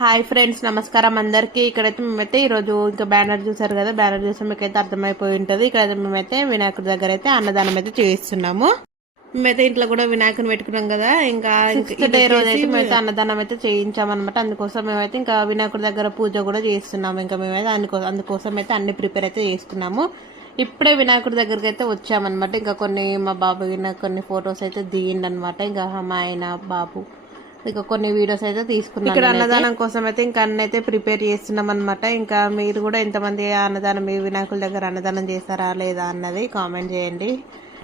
Hi friends నమస్కారం అందరికీ. ఇక్కడైతే మేమైతే ఈరోజు ఇంకా బ్యానర్ చూసారు కదా బ్యానర్ చూస్తే మీకైతే అర్థమైపోయి ఉంటుంది. ఇక్కడైతే మేమైతే వినాయకుడి దగ్గర అయితే అన్నదానం అయితే చేయిస్తున్నాము. మేమైతే ఇంట్లో కూడా వినాయకుని పెట్టుకున్నాం కదా ఇంకా సిక్స్త్ డే రోజు అయితే మేమైతే అన్నదానం అయితే చేయించామన్నమాట. అందుకోసం మేమైతే ఇంకా వినాయకుడి దగ్గర పూజ కూడా చేస్తున్నాము. ఇంకా మేమైతే అందుకోసం అందుకోసం అయితే అన్ని ప్రిపేర్ అయితే చేసుకున్నాము ఇప్పుడే వినాయకుడి దగ్గరికి అయితే వచ్చామన్నమాట. ఇంకా కొన్ని మా బాబు కొన్ని ఫొటోస్ అయితే దిగిండి అనమాట ఇంకా మా ఆయన బాబు ఇక కొన్ని వీడియోస్ అయితే తీసుకున్నాం ఇక్కడ అన్నదానం కోసం అయితే ఇంకా అన్న అయితే ప్రిపేర్ చేస్తున్నాం అనమాట ఇంకా మీరు కూడా ఎంతమంది అన్నదానం మీ వినాయకుల దగ్గర అన్నదానం చేస్తారా లేదా అన్నది కామెంట్ చేయండి.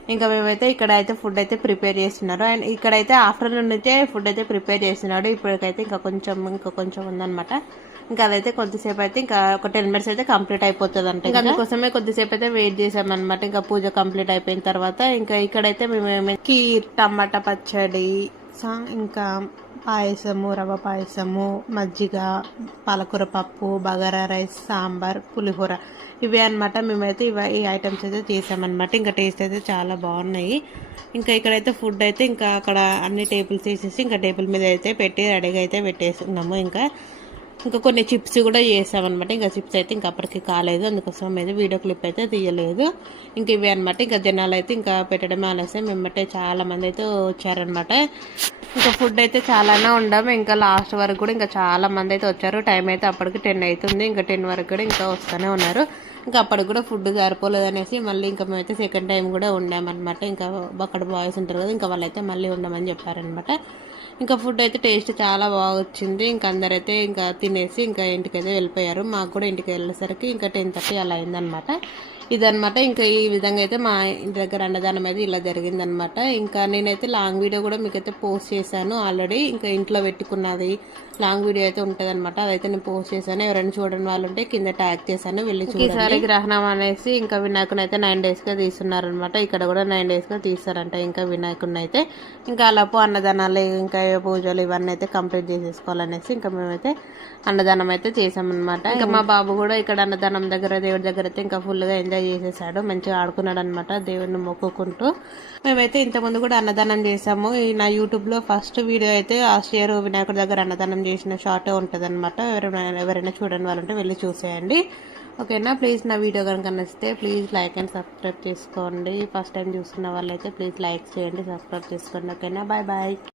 ఇంకా మేమైతే ఇక్కడ అయితే ఫుడ్ అయితే ప్రిపేర్ చేస్తున్నారు. అండ్ ఇక్కడైతే ఆఫ్టర్నూన్ నుంచే ఫుడ్ అయితే ప్రిపేర్ చేస్తున్నాడు. ఇప్పటికైతే ఇంకా కొంచెం ఇంకా కొంచెం ఉందన్నమాట. ఇంకా అదైతే కొద్దిసేపు అయితే ఇంకా ఒక టెన్ మినిట్స్ అయితే కంప్లీట్ అయిపోతుంది అంటే ఇంకా అందుకోసమే కొద్దిసేపు అయితే వెయిట్ చేసామన్నమాట ఇంకా పూజ కంప్లీట్ అయిపోయిన తర్వాత ఇంకా ఇక్కడైతే మేము కీర్ టమాటా పచ్చడి సా- ఇంకా పాయసము రవ్వ పాయసము మజ్జిగ పాలకూర పప్పు బగారా రైస్ సాంబార్ పులిహోర. ఇవే అన్నమాట మేమైతే ఇవి ఈ ఐటమ్స్ అయితే చేసామన్నమాట. ఇంకా టేస్ట్ అయితే చాలా బాగున్నాయి. ఇంకా ఇక్కడైతే ఫుడ్ అయితే ఇంకా అక్కడ అన్ని టేబుల్స్ వేసేసి ఇంకా టేబుల్ మీద అయితే పెట్టి రెడీగా అయితే పెట్టేసుకున్నాము ఇంకా. ఇంకా కొన్ని చిప్స్ కూడా చేసామన్నమాట. ఇంకా చిప్స్ అయితే ఇంకా అప్పటికి కాలేదు. అందుకోసం అయితే వీడియో క్లిప్ అయితే తీయలేదు. ఇంక ఇవి అనమాట ఇంకా జనాలు అయితే ఇంకా పెట్టడం ఆలస్యం. మేమంటే చాలామంది అయితే వచ్చారనమాట ఇంకా ఫుడ్ అయితే చాలానే ఉండాము ఇంకా లాస్ట్ వరకు కూడా ఇంకా చాలా మంది అయితే వచ్చారు. టైం అయితే అప్పటికి టెన్ అవుతుంది. ఇంకా టెన్ వరకు కూడా ఇంకా వస్తూనే ఉన్నారు. ఇంకా అప్పటికి కూడా ఫుడ్ సరిపోలేదు అనేసి మళ్ళీ ఇంకా మేమైతే సెకండ్ టైం కూడా ఉండామన్నమాట. ఇంకా అక్కడ బాయ్స్ ఉంటారు కదా ఇంకా వాళ్ళైతే మళ్ళీ ఉండమని చెప్పారనమాట ఇంకా ఫుడ్ అయితే టేస్ట్ చాలా బాగా వచ్చింది ఇంకా అందరైతే ఇంకా తినేసి ఇంకా ఇంటికైతే వెళ్ళిపోయారు. మాకు కూడా ఇంటికి వెళ్ళేసరికి ఇంకా టెన్ థర్టీ అలా అయిందనమాట ఇదనమాట ఇంకా ఈ విధంగా అయితే మా ఇంటి దగ్గర అన్నదానం అయితే ఇలా జరిగిందనమాట ఇంకా నేనైతే లాంగ్ వీడియో కూడా మీకైతే పోస్ట్ చేశాను ఆల్రెడీ ఇంకా ఇంట్లో పెట్టుకున్నది లాంగ్ వీడియో అయితే ఉంటుంది అనమాట అదైతే నేను పోస్ట్ చేశాను. ఎవరైనా చూడని వాళ్ళు ఉంటే కింద ట్యాగ్ చేశాను. వెళ్ళి ఈసారి గ్రహణం అనేసి ఇంకా వినాయకుని అయితే నైన్ డేస్గా తీస్తున్నారనమాట ఇక్కడ కూడా నైన్ డేస్గా తీస్తారంట ఇంకా వినాయకుడిని అయితే ఇంకా అలాపో అన్నదానాలు ఇంకా ఏ పూజలు ఇవన్నీ అయితే కంప్లీట్ చేసేసుకోవాలనేసి ఇంకా మేమైతే అన్నదానం అయితే చేసామన్నమాట. ఇంకా మా బాబు కూడా ఇక్కడ అన్నదానం దగ్గర దేవుడి దగ్గర అయితే ఇంకా ఫుల్గా ఎంజాయ్ చేసేసాడు. మంచిగా ఆడుకున్నాడు అనమాట దేవుడిని మొక్కుకుంటూ. మేమైతే ఇంతకుముందు కూడా అన్నదానం చేసాము. ఈ నా యూట్యూబ్లో ఫస్ట్ వీడియో అయితే లాస్ట్ ఇయర్ వినాయకుడి దగ్గర అన్నదానం చేసిన షార్ట్ ఉంటుంది అనమాట ఎవరైనా ఎవరైనా చూడని వాళ్ళంటే వెళ్ళి చూసేయండి. ఓకేనా? ప్లీజ్ నా వీడియో కనుక నచ్చితే ప్లీజ్ లైక్ అండ్ సబ్స్క్రైబ్ చేసుకోండి. ఫస్ట్ టైం చూస్తున్న వాళ్ళైతే ప్లీజ్ లైక్ చేయండి సబ్స్క్రైబ్ చేసుకోండి. ఓకేనా? Bye bye.